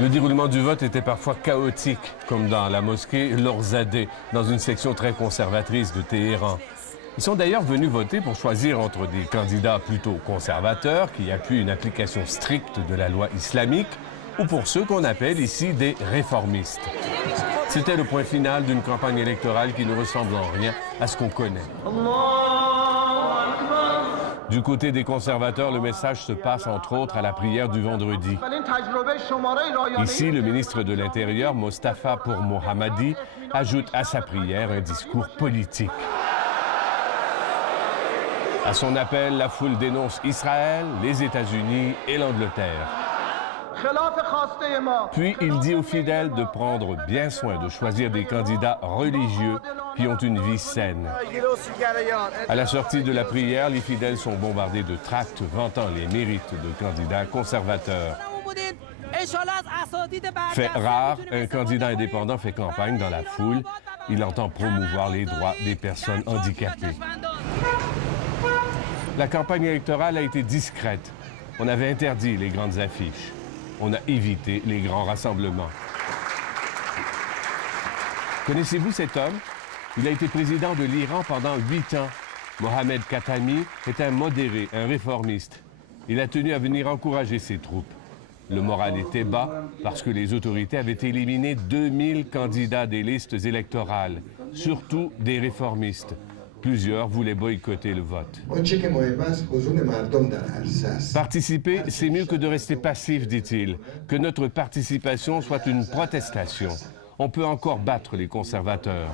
Le déroulement du vote était parfois chaotique, comme dans la mosquée Lorzadeh, dans une section très conservatrice de Téhéran. Ils sont d'ailleurs venus voter pour choisir entre des candidats plutôt conservateurs qui appuient une application stricte de la loi islamique ou pour ceux qu'on appelle ici des réformistes. C'était le point final d'une campagne électorale qui ne ressemble en rien à ce qu'on connaît. Du côté des conservateurs, le message se passe entre autres à la prière du vendredi. Ici, le ministre de l'Intérieur, Mostafa Pourmohammadi, ajoute à sa prière un discours politique. À son appel, la foule dénonce Israël, les États-Unis et l'Angleterre. Puis il dit aux fidèles de prendre bien soin de choisir des candidats religieux qui ont une vie saine. À la sortie de la prière, les fidèles sont bombardés de tracts vantant les mérites de candidats conservateurs. Fait rare, un candidat indépendant fait campagne dans la foule. Il entend promouvoir les droits des personnes handicapées. La campagne électorale a été discrète. On avait interdit les grandes affiches. On a évité les grands rassemblements. Connaissez-vous cet homme? Il a été président de l'Iran pendant 8 ans. Mohamed Khatami est un modéré, un réformiste. Il a tenu à venir encourager ses troupes. Le moral était bas parce que les autorités avaient éliminé 2000 candidats des listes électorales, surtout des réformistes. Plusieurs voulaient boycotter le vote. Participer, c'est mieux que de rester passif, dit-il. Que notre participation soit une protestation. On peut encore battre les conservateurs.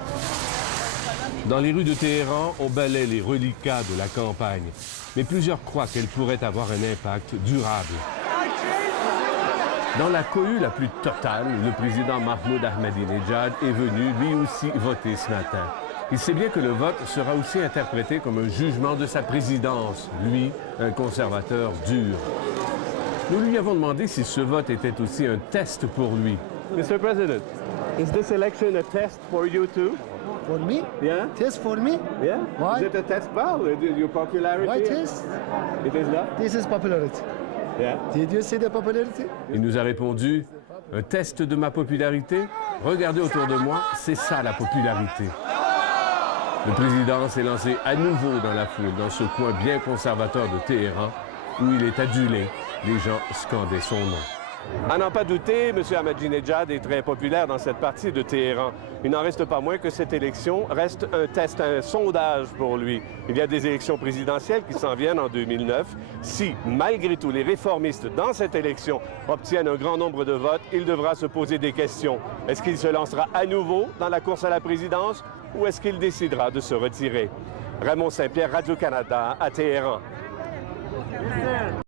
Dans les rues de Téhéran, on balaie les reliquats de la campagne. Mais plusieurs croient qu'elle pourrait avoir un impact durable. Dans la cohue la plus totale, le président Mahmoud Ahmadinejad est venu lui aussi voter ce matin. Il sait bien que le vote sera aussi interprété comme un jugement de sa présidence, lui, un conservateur dur. Nous lui avons demandé si ce vote était aussi un test pour lui. Mr. President, is this election a test for you too? For me? Yeah? Test for me? Yeah? Why? Is it a test for your popularity? Why test? It is not? This is popularity. Yeah. Did you see the popularity? Il nous a répondu, un test de ma popularité? Regardez autour de moi, c'est ça la popularité. Le président s'est lancé à nouveau dans la foule, dans ce coin bien conservateur de Téhéran, où il est adulé. Les gens scandaient son nom. À n'en pas douter, M. Ahmadinejad est très populaire dans cette partie de Téhéran. Il n'en reste pas moins que cette élection reste un test, un sondage pour lui. Il y a des élections présidentielles qui s'en viennent en 2009. Si, malgré tout, les réformistes dans cette élection obtiennent un grand nombre de votes, il devra se poser des questions. Est-ce qu'il se lancera à nouveau dans la course à la présidence ou est-ce qu'il décidera de se retirer? Raymond Saint-Pierre, Radio-Canada, à Téhéran.